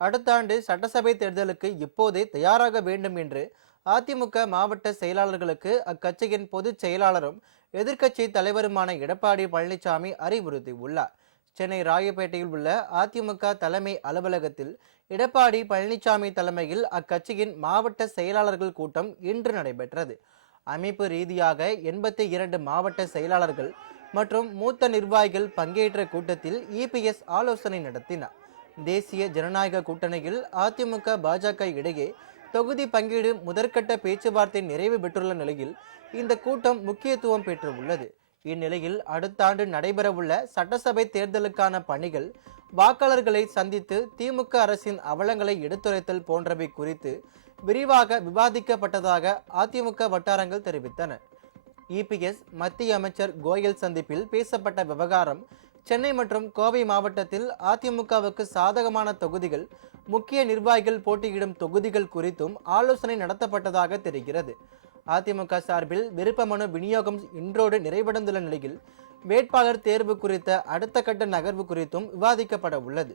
அடுத்த ஆண்டு சட்டசபை தேர்தலுக்கு இப்போதே தயாராக வேண்டும் என்று அதிமுக மாவட்ட செயலாளர்களுக்கு அக்கட்சியின் பொதுச் செயலாளரும் எதிர்க்கட்சி தலைவருமான எடப்பாடி பழனிசாமி அறிவுறுத்தியுள்ளார். சென்னை ராயப்பேட்டையில் உள்ள அதிமுக தலைமை அலுவலகத்தில் எடப்பாடி பழனிசாமி தலைமையில் அக்கட்சியின் மாவட்ட செயலாளர்கள் கூட்டம் இன்று நடைபெற்றது. அமைப்பு ரீதியாக 82 மாவட்ட செயலாளர்கள் மற்றும் மூத்த நிர்வாகிகள் பங்கேற்ற கூட்டத்தில் இபிஎஸ் ஆலோசனை நடத்தினார். தேசிய ஜனநாயக கூட்டணியில் அதிமுக பாஜக இடையே தொகுதி பங்கீடு முதற்கட்ட பேச்சுவார்த்தை நிறைவு பெற்றுள்ள நிலையில் இந்த கூட்டம் முக்கியத்துவம் பெற்றுள்ளது. இந்நிலையில் அடுத்த ஆண்டு நடைபெறவுள்ள சட்டசபை தேர்தலுக்கான பணிகள், வாக்காளர்களை சந்தித்து திமுக அரசின் அவலங்களை எடுத்துரைத்தல் போன்றவை குறித்து விரிவாக விவாதிக்கப்பட்டதாக அதிமுக வட்டாரங்கள் தெரிவித்தன. இபிஎஸ் மத்திய அமைச்சர் கோயல் சந்திப்பில் பேசப்பட்ட விவகாரம், சென்னை மற்றும் கோவை மாவட்டத்தில் அதிமுகவுக்கு சாதகமான தொகுதிகள், முக்கிய நிர்வாகிகள் போட்டியிடும் தொகுதிகள் குறித்தும் ஆலோசனை நடத்தப்பட்டதாக தெரிகிறது. அதிமுக சார்பில் விருப்ப மனு விநியோகம் இன்றோடு நிறைவடைந்துள்ள நிலையில் வேட்பாளர் தேர்வு குறித்த அடுத்த கட்ட நகர்வு குறித்தும் விவாதிக்கப்பட உள்ளது.